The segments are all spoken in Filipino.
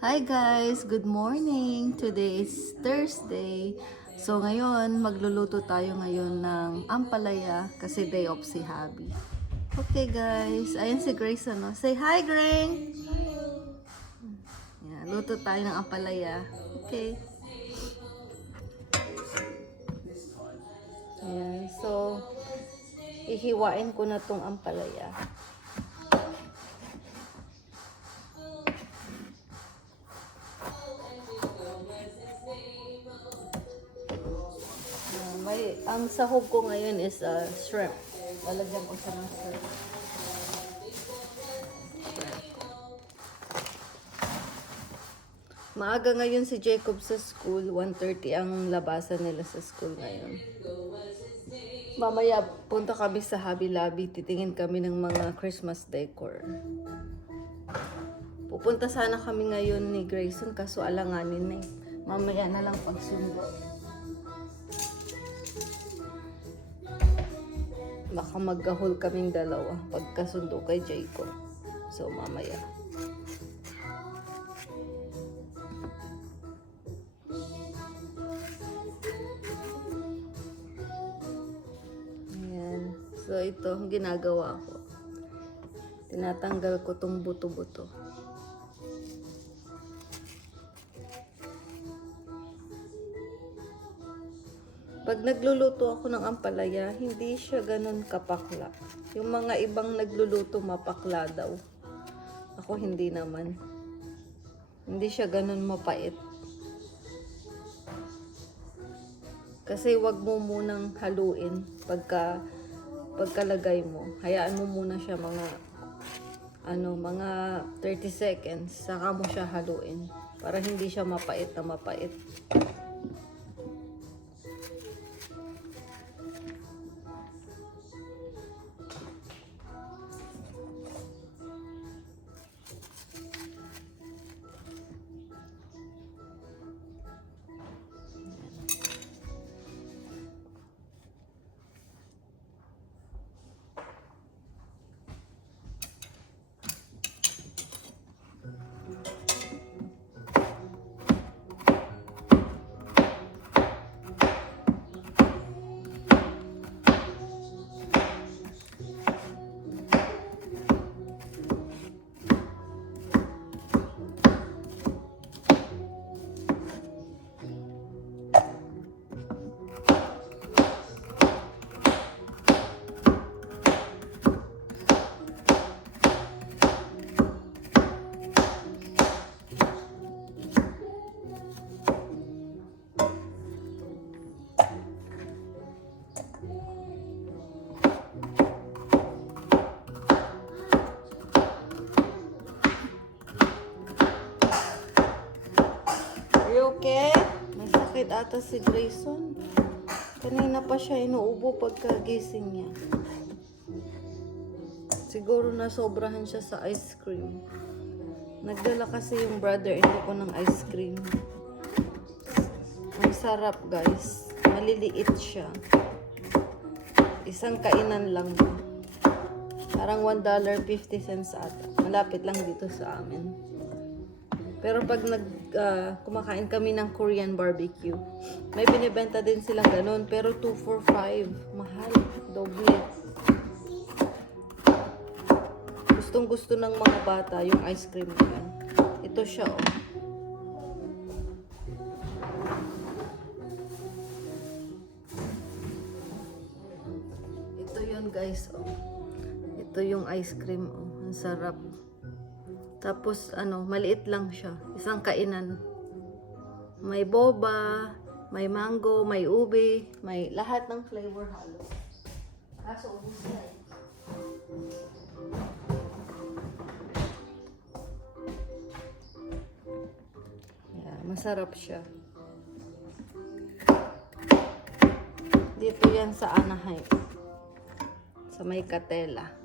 Hi guys! Good morning! Today is Thursday. So ngayon, magluluto tayo ngayon ng ampalaya kasi day off si Habi. Okay guys, ayan si Grace ano. Say hi Grace! Yan, luto tayo ng ampalaya. Okay. Ayan, so ihiwain ko na tong ampalaya. Ang sahog ko ngayon is shrimp. Lalagyan ko siya ng shrimp. Maaga ngayon si Jacob sa school. 1:30 ang labasan nila sa school ngayon. Mamaya punta kami sa Hobby Lobby. Titingin kami ng mga Christmas decor. Pupunta sana kami ngayon ni Grayson kaso alanganin na eh. Mamaya na lang pagsundo. Baka magkahol kaming dalawa pagkasundo kay Jacob. So mamaya. Ayan. So ito ang ginagawa ko. Tinatanggal ko tong buto-buto. Pag nagluluto ako ng ampalaya, hindi siya ganun kapakla. Yung mga ibang nagluluto mapakla daw. Ako hindi naman. Hindi siya ganun mapait. Kasi wag mo munang haluin pagkalagay mo. Hayaan mo muna siya mga 30 seconds. Saka mo siya haluin. Para hindi siya mapait na mapait. Okay? May sakit ata si Grayson. Kanina pa siya inuubo pagkagising niya. Siguro nasobrahan siya sa ice cream. Nagdala kasi yung brother-in-law ko ng ice cream. Ang sarap guys. Maliliit siya. Isang kainan lang. Parang $1.50 ata. Malapit lang dito sa amin. Pero pag kumakain kami ng Korean barbecue, may binibenta din silang ganun. Pero 2 for 5. Mahal. Doble. Gustong gusto ng mga bata yung ice cream na yan. Ito siya oh. Ito yun guys oh. Ito yung ice cream oh. Ang sarap. Tapos, maliit lang siya. Isang kainan. May boba, may mango, may ube, may lahat ng flavor halos. Kaso, ubus na eh. Yeah, masarap siya. Dito yan sa Anaheim. Sa may Katela.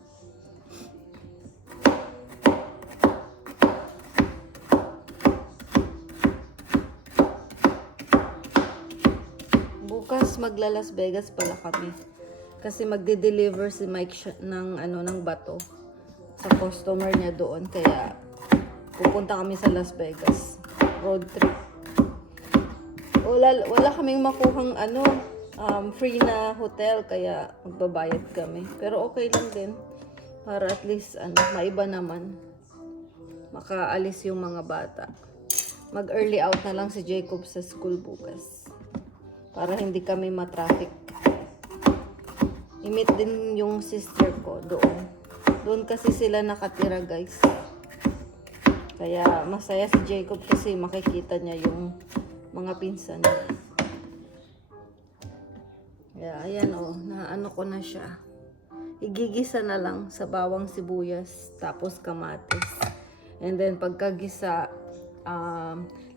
Bukas magla-Las Vegas pala kami. Kasi magde-deliver si Mike ng bato sa customer niya doon, kaya pupunta kami sa Las Vegas. Road trip. Wala kaming makuhang free na hotel, kaya magbabayad kami. Pero okay lang din. Para at least, maiba naman. Makaalis yung mga bata. Mag-early out na lang si Jacob sa school bukas. Para hindi kami matraffic. I-meet din yung sister ko doon. Doon kasi sila nakatira, guys. Kaya masaya si Jacob kasi makikita niya yung mga pinsan niya. Kaya ayan naano ko na siya. Igigisa na lang sa bawang sibuyas, tapos kamatis. And then pagkagisa,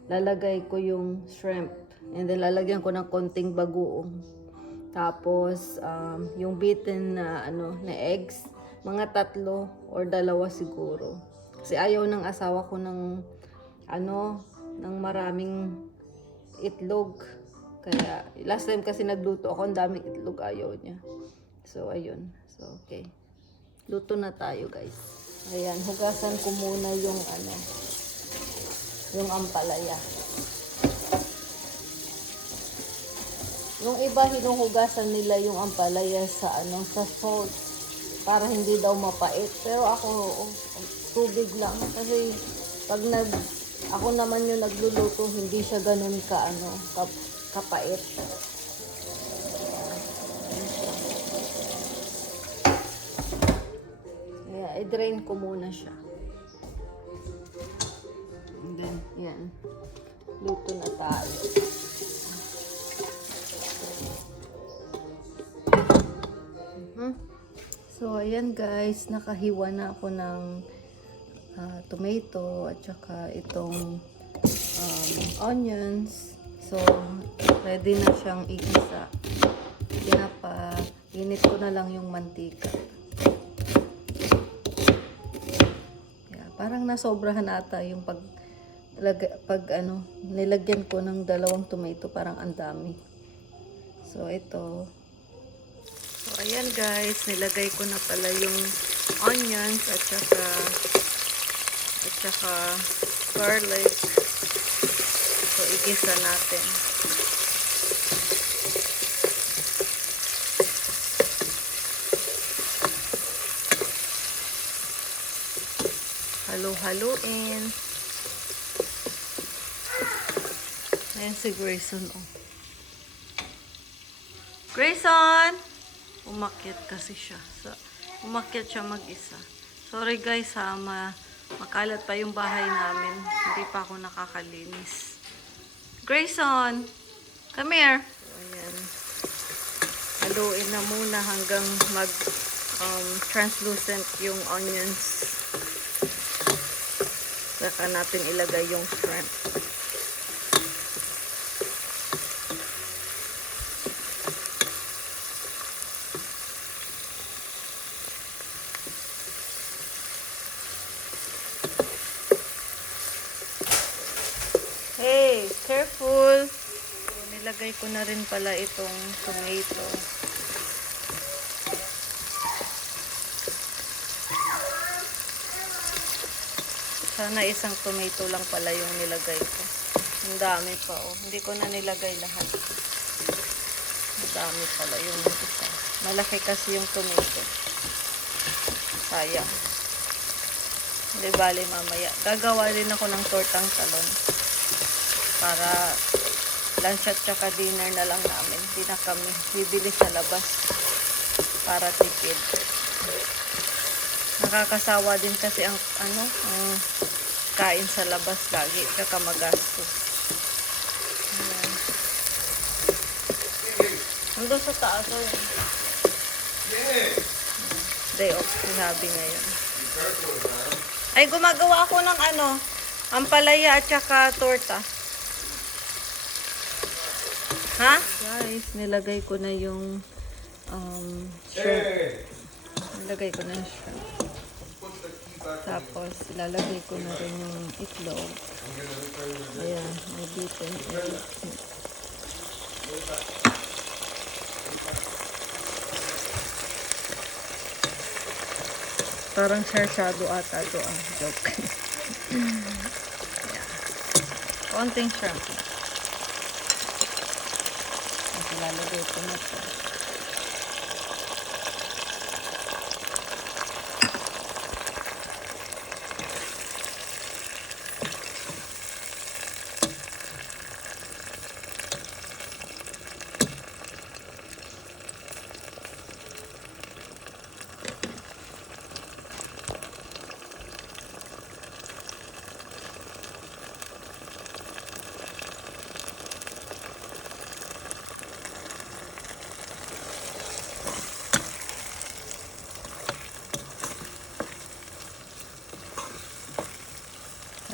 lalagay ko yung shrimp. And then lalagyan ko ng konting bagoong. Tapos yung beaten na eggs, mga 3 or 2 siguro. Kasi ayaw ng asawa ko ng ng maraming itlog. Kaya last time kasi nagluto ako, ang daming itlog, ayaw niya. So ayun. So okay. Luto na tayo, guys. Ayan, hugasan ko muna yung yung ampalaya. Yung iba hinuhugasan nila yung ampalaya sa sa salt para hindi daw mapait. Pero ako tubig lang kasi pag ako naman yung nagluluto, hindi siya ganun kapait. Kaya i-drain ko muna siya. And then, yan. Luto na tayo. So, ayan guys, nakahiwa na ako ng tomato at saka itong onions. So, ready na siyang igisa. Init ko na lang yung mantika. Parang nasobrahan ata yung nilagyan ko ng 2 tomato, parang ang dami. So, ito. So, ayan guys, nilagay ko na pala yung onions at saka garlic. So, igisa natin. Halo-haloin. Ayan si Grayson, Grayson! Umakyat kasi siya. So, umakyat siya mag-isa. Sorry guys makalat pa yung bahay namin. Hindi pa ako nakakalinis. Grayson! Come here! So, ayan. Haluin na muna hanggang translucent yung onions. Saka natin ilagay yung shrimp. Hey, careful! So, nilagay ko na rin pala itong tomato. Sana isang tomato lang pala yung nilagay ko. Ang dami pa, Hindi ko na nilagay lahat. Ang dami pala yung isa. Malaki kasi yung tomato. Sayang. Hindi bali mamaya. Gagawa rin ako ng tortang talon. Para lunch at saka dinner na lang namin. Hindi na kami bibili sa labas. Para tipid. Nakakasawa din kasi ang kain sa labas lagi, kaka magastos. Ayan. Nandun sa taas day off sinabi ngayon. Ay, gumagawa ako ng ampalaya at saka torta. Ha? Guys, nilagay ko na yung shrimp. Nilagay ko na yung shrimp. Tapos, lalagay ko na rin yung itlog. Ayan, may beaten egg. Parang sarsyado ata ito. Joke. Konting shrimp na. At ilalagay ko na ito.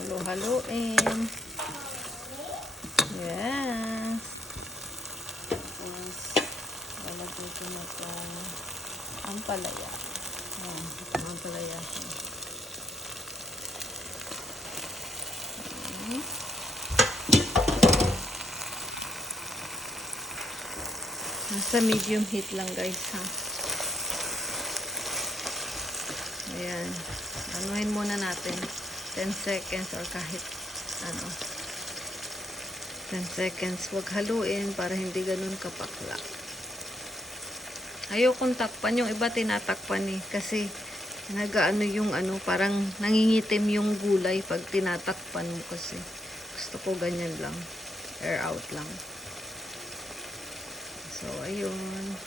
Halo-haloin. Yes. Tapos, lalagay ko na itong ampalaya. Ayan, itong ampalaya. Nasa medium heat lang guys ha. Ayan. Anuhin muna natin. 10 seconds or kahit ano 10 seconds. Huwag haluin para hindi ganun kapakla. Ayokong takpan. Yung iba tinatakpan eh. Kasi nagaano yung ano, parang nangingitim yung gulay pag tinatakpan mo kasi. Gusto ko ganyan lang. Air out lang. So, ayun.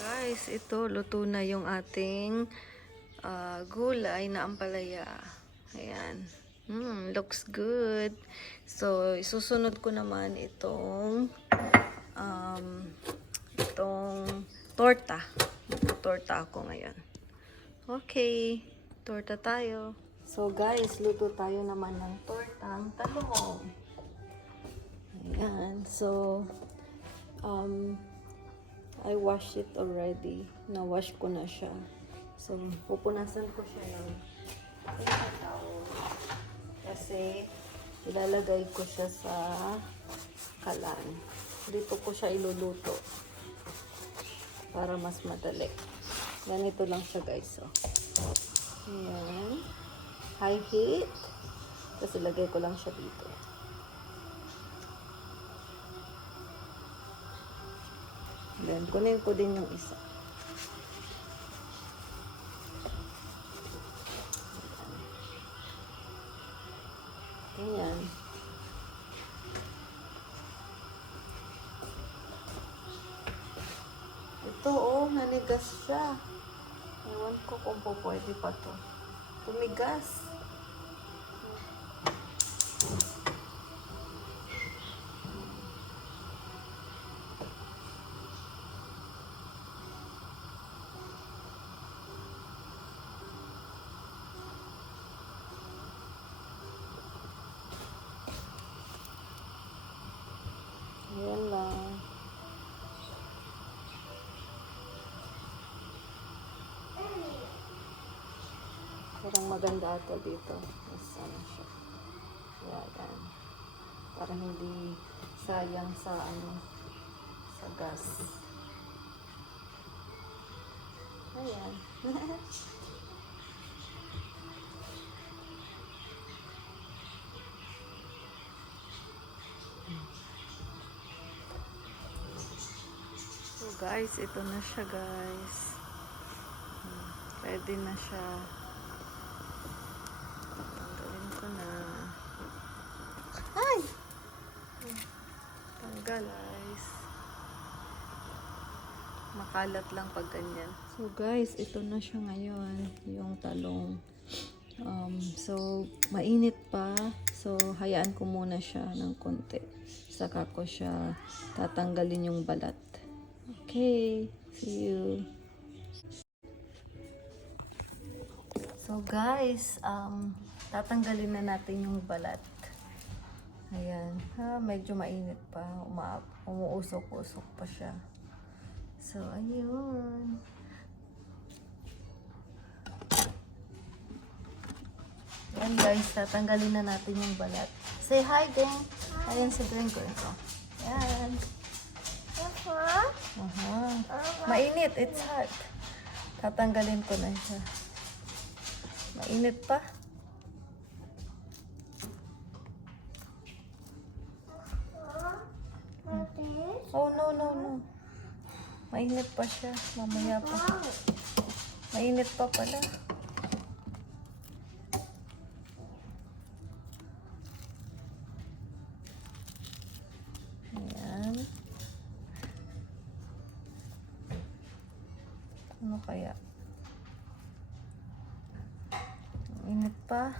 Guys, ito luto na yung ating gulay na ampalaya. Ayan. Looks good. So, isusunod ko naman itong torta. Torta ako ngayon. Okay. Torta tayo. So, guys, luto tayo naman ng tortang talong. Ayan. So, I washed it already. Na-wash ko na siya. So, pupunasan ko siya ng paper towel. Kasi, ilalagay ko siya sa kalan. Dito ko siya iluluto. Para mas madali. Ganito lang siya guys. So. Ayan. High heat. Tapos ilagay ko lang siya dito. Then, kunin ko din yung isa. Ayan. Ito, oh, nanigas siya. Ewan ko kung po pwede pa to. Tumigas. Parang maganda ito dito. Mas ano siya. Yan. Para hindi sayang sa ano, sa gas. Ayan. So guys, ito na siya guys. Ready na siya. Tanggalin ko na. Ay! Tanggal guys. Makalat lang pag ganyan. So guys, ito na siya ngayon. Yung talong. So, mainit pa. So, hayaan ko muna siya ng konti. Saka ko siya tatanggalin yung balat. Okay. See you. So guys, tatanggalin na natin yung balat. Ayan. Medyo mainit pa. Umuusok-usok pa siya. So, ayun. Ayan guys, tatanggalin na natin yung balat. Say hi, gang. Ayan si Gwen ko. Ayan. Mainit. It's hot. Tatanggalin ko na siya. Mainit pa. Oh, no. Mainit pa siya. Mamaya pa. Mainit pa pala. Ayan. Ano kaya? Mainit pa.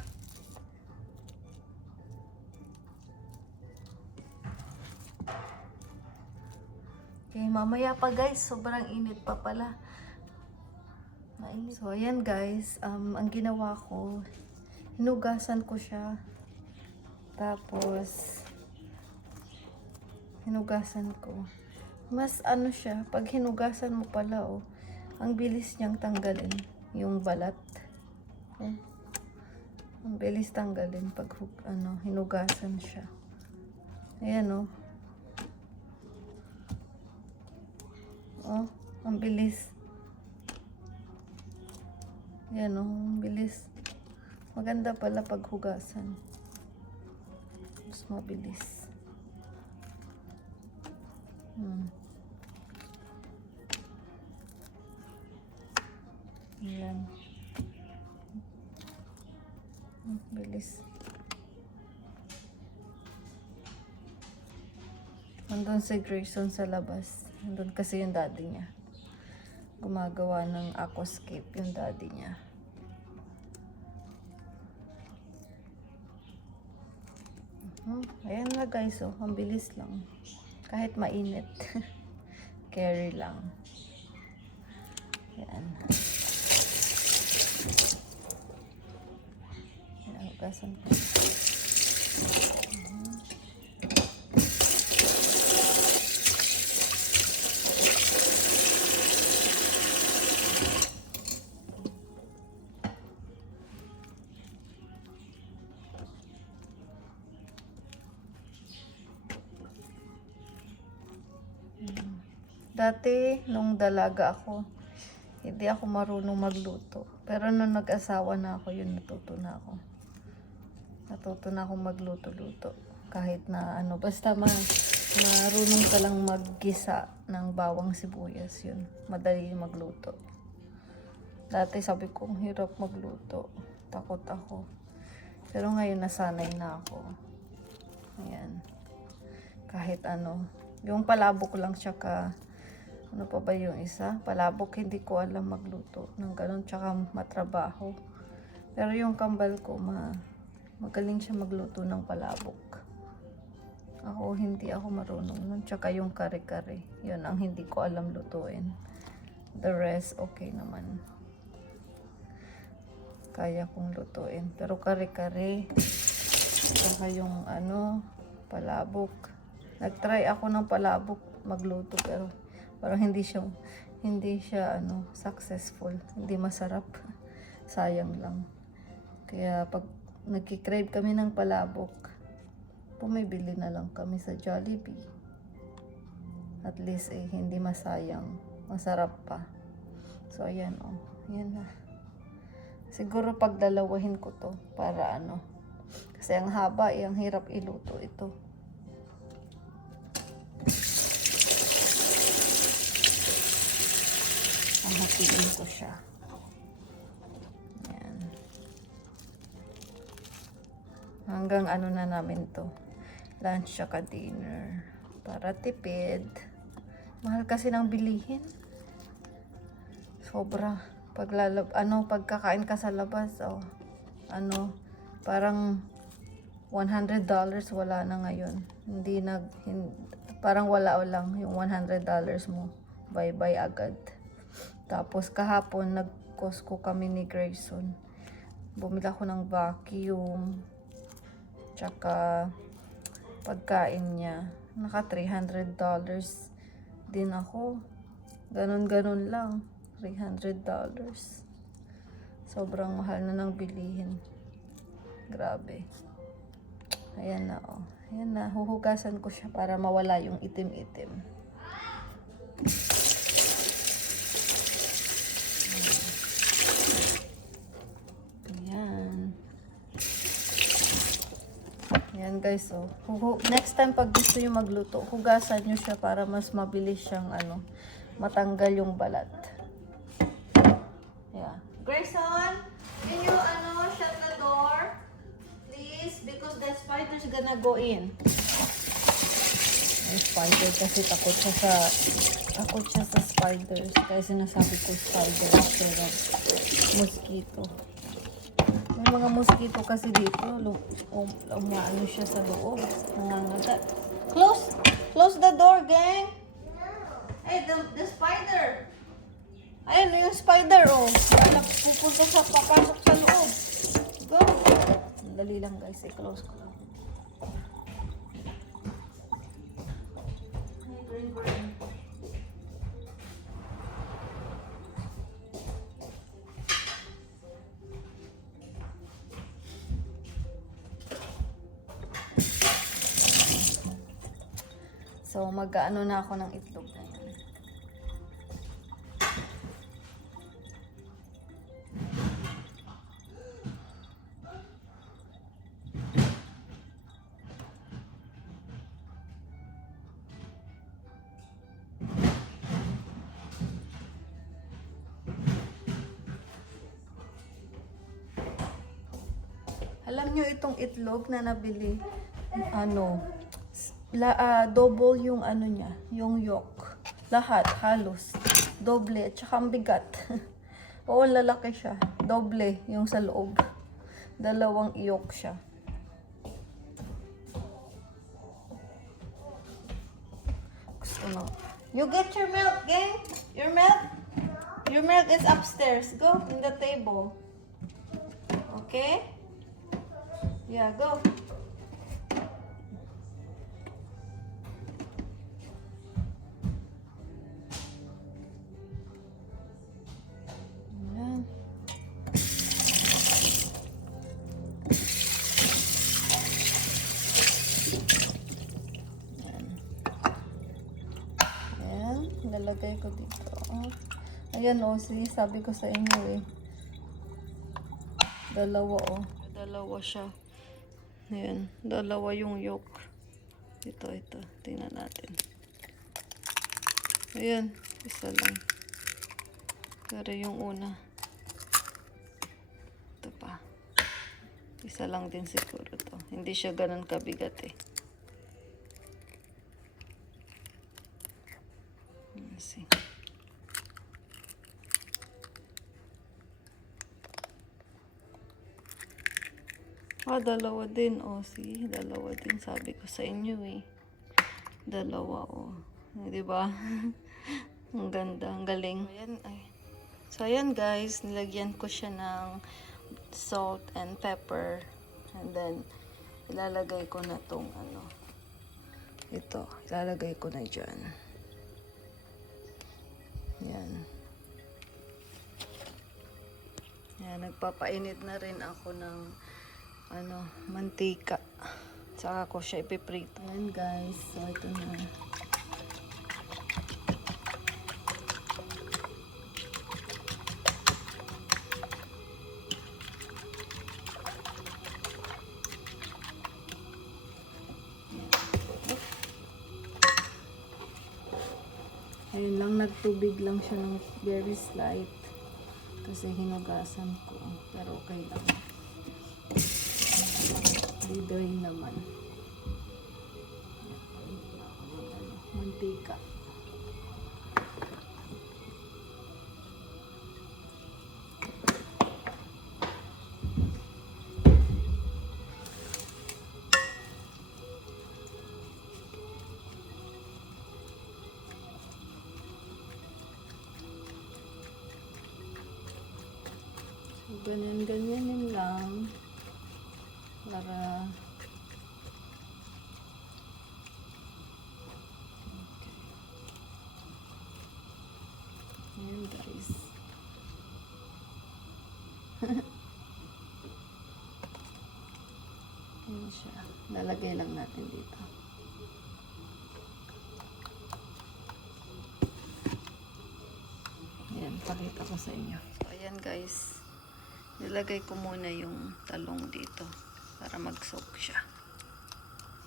Okay, mamaya pa guys. Sobrang init pa pala. Mainit. So, ayan guys. Ang ginawa ko, hinugasan ko siya. Tapos, hinugasan ko. Mas ano siya, pag hinugasan mo pala, oh, ang bilis niyang tanggalin yung balat. Oh. Ang bilis tanggalin pag hinugasan siya. Ayan, oh. Oh, ang bilis. Ayan, oh, ang bilis. Maganda pala pag hugasan. Mas mabilis. Ayan. Bilis. Nandun si Grayson sa labas. Nandun kasi yung daddy niya. Gumagawa ng aquascape yung daddy niya. Ayan na guys, oh. Ang bilis lang. Kahit mainit. Carry lang. Ayan. Hugasan ko. Dati, nung dalaga ako, hindi ako marunong magluto. Pero nung nag-asawa na ako, yun natuto na ako. Natuto na akong magluto-luto. Kahit na ano, basta marunong ka lang maggisa ng bawang sibuyas, yun. Madali magluto. Dati sabi ko, hirap magluto. Takot ako. Pero ngayon nasanay na ako. Ayan. Kahit ano. Yung palabok lang tsaka, ano pa ba yung isa? Palabok, hindi ko alam magluto ng ganun, tsaka matrabaho. Pero yung kambal ko, magaling siya magluto ng palabok. Ako, hindi ako marunong nun. Tsaka yung kare-kare, yun ang hindi ko alam lutuin. The rest, okay naman. Kaya kong lutuin. Pero kare-kare, tsaka yung palabok. Nag-try ako ng palabok magluto, pero parang hindi siya successful. Hindi masarap. Sayang lang. Kaya pag nagkikrave kami ng palabok, bumibili na lang kami sa Jollibee. At least hindi masayang. Masarap pa. So ayan Ayan na. Siguro pagdalawahin ko to para kasi ang haba ang hirap iluto ito. Hatiin ko siya. Ayan. Hanggang na namin to. Lunch tsaka dinner. Para tipid. Mahal kasi ng bilihin. Sobra. Pagkakain ka sa labas, parang $100 wala na ngayon. Parang wala lang yung $100 mo. Bye-bye agad. Tapos kahapon nag-Costco kami ni Grayson. Bumili ako ng vacuum. Tsaka pagkain niya. Naka $300 din ako. Ganon lang. $300. Sobrang mahal na ng bilihin. Grabe. Ayan na Ayan na. Huhugasan ko siya para mawala yung itim-itim. Ayan guys, next time pag gusto nyo magluto, hugasan nyo siya para mas mabilis siyang matanggal yung balat. Yeah. Grayson, can you shut the door? Please, because the spider's gonna go in. May spider kasi takot siya sa spiders. Kaya sinasabi ko spider pero mosquito. May mga mosquito kasi dito, umaano siya sa loob, nangangagat. Close the door, gang! Hey, the spider! Ayun, yung spider, pupunta papasok sa loob. Go! Dali lang guys, i-close ko lang. So, mag-ano na ako ng itlog na yan. Alam nyo itong itlog na nabili, double yung niya, yung yolk. Lahat, halos. Doble, at saka ang bigat. Oo, lalaki siya. Doble yung sa loob. Dalawang yolk siya. Gusto na. You get your milk, gang? Your milk? Your milk is upstairs. Go in the table. Okay? Yeah, go. Lalagay ko dito. Ayan sabi ko sa inyo dalawa dalawa siya. Ayan, dalawa yung yolk. Ito. Tingnan natin. Ayan, isa lang. Pero yung una. Ito pa. Isa lang din siguro to. Hindi siya ganun kabigat Let's see. Dalawa din. See? Dalawa din. Sabi ko sa inyo Dalawa diba? Ang ganda. Ang galing. So, ayan guys. Nilagyan ko siya ng salt and pepper. And then, ilalagay ko na tong ito. Ilalagay ko na dyan. Yan. Ayan, nagpapainit na rin ako ng mantika. Saka ko siya ipiprito. Ayan guys, so ito na. Ayun lang, nagtubig lang siya ng very slight. Kasi hinugasan ko. Pero okay lang. Di-drain naman. Mantika. Ganyan-ganyanin lang para ayan guys. Ayan siya. Lalagay lang natin dito. Ayan, pakita ko sa inyo. So, ayan guys. Nilagay ko muna yung talong dito para mag-soak siya.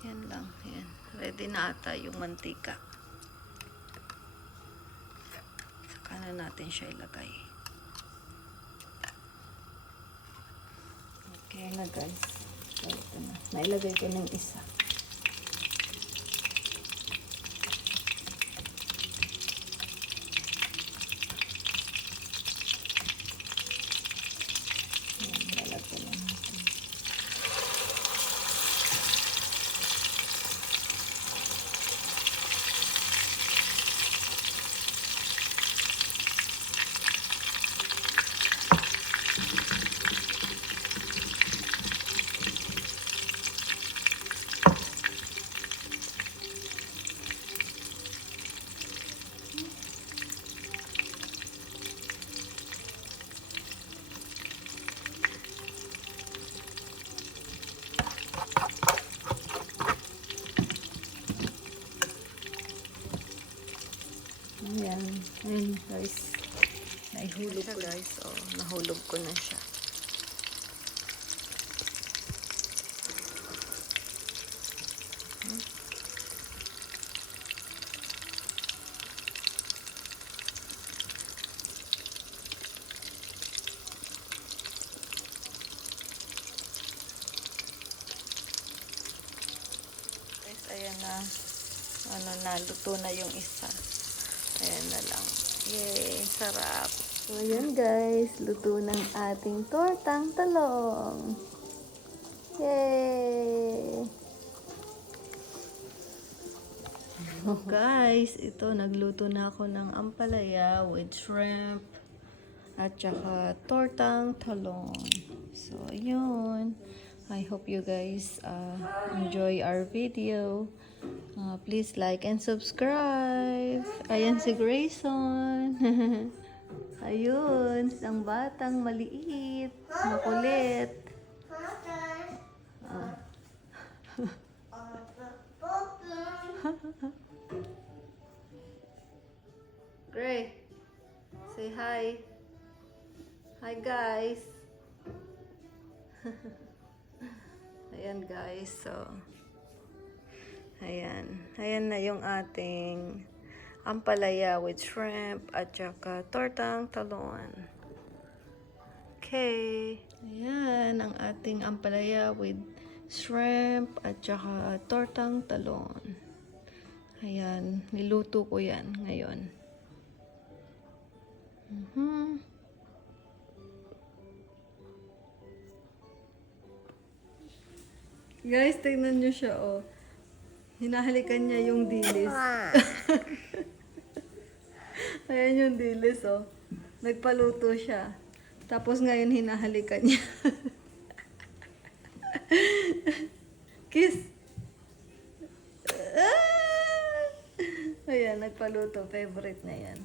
Yan lang. Yan. Ready na ata yung mantika. Saka na natin siya ilagay. Okay na guys. So, ito na. Nailagay ko ng isa. Ayan. Ayan guys. Nahulog ko guys. Oh, nahulog ko na siya. Guys, ayan na. Naluto na yung isa. Ayan na lang. Yay! Sarap! So, ayan guys. Luto ng ating tortang talong. Yay! So guys, ito. Nagluto na ako ng ampalaya with shrimp at saka tortang talong. So, ayun. I hope you guys enjoy our video. Please like and subscribe. Ayan si Grayson. Ayun, isang batang maliit, makulit. Gray, say hi. Hi guys. Ayan guys, so ayan na yung ating ampalaya with shrimp at saka tortang talon. Okay, ayan ang ating ampalaya with shrimp at saka tortang talon. Ayan, niluto ko yan ngayon. Guys, tignan nyo siya, oh. Hinahalikan niya yung dilis. Ayan yung dilis, oh. Nagpaluto siya. Tapos ngayon hinahalikan niya. Kiss! Ayan, nagpaluto. Favorite na yan.